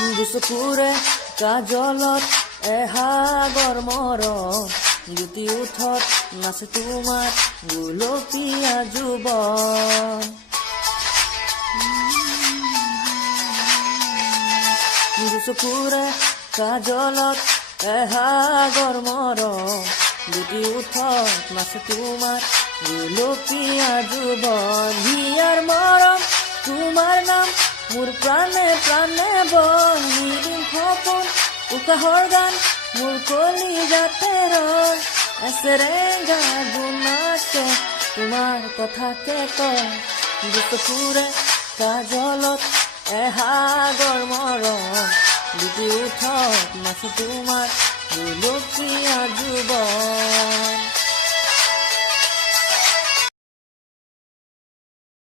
দুচকুৰে কাজলত এহাগৰ মৰম দুটি উঠত নাচে তোমাৰ গোলপীয়া যুৱন দুচকুৰে কাজলত এহাগৰ মৰম দুটি উঠত নাচে তোমাৰ গোলপীয়া যুৱন হিয়াৰ মৰম তোমাৰ নাম মোৰ প্ৰাণে প্ৰাণে বহি দিম সপোন উকাহৰ গান মোৰ কলিজাতে ৰয় এচেৰেঙা গুণাকে তোমাৰ কথাকে কয় দুচকুৰে কাজলত এহাগৰ মৰম দুটি উঠত নাচে তোমাৰ গোলপীয়া যুৱন